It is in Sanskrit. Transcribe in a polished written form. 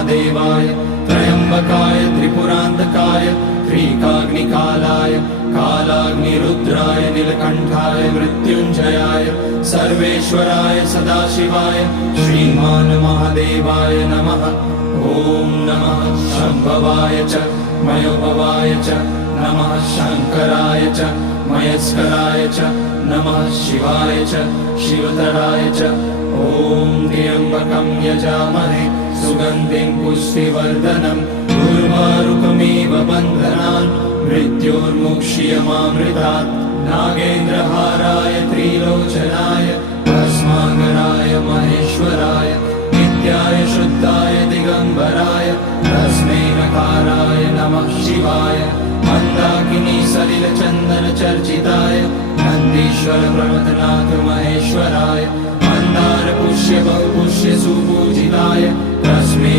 महादेवाय त्र्यंबकाय त्रिपुरांतकाय त्रिकाग्निकालाय कालाग्निरुद्राय नीलकंठाय मृत्युंजयाय सर्वेश्वराय सदाशिवाय श्रीमान महादेवाय नमः। ओम नमः शंभवाय च मयोभवाय च नमः शंकराय च मयस्कराय च नमः शिवाय च शिवतराय च। ओम त्र्यंबकं यजामहे सुगंधिं पुष्टिवर्धनम् उर्वारुकमिव बन्धनान् मृत्योर्मुक्ष्यमामृतात्। नागेन्द्रहाराय त्रिलोचनाय भस्मांगराय महेश्वराय नित्याय शुद्धाय दिगंबराय तस्मै नकाराय नमः शिवाय। मंदाकिनी सलिल चंदन चर्चिताय नंदीश्वर प्रमथनाथ महेश्वराय मंदार पुष्य बहुपुष्य सुपूजिताय तस्मै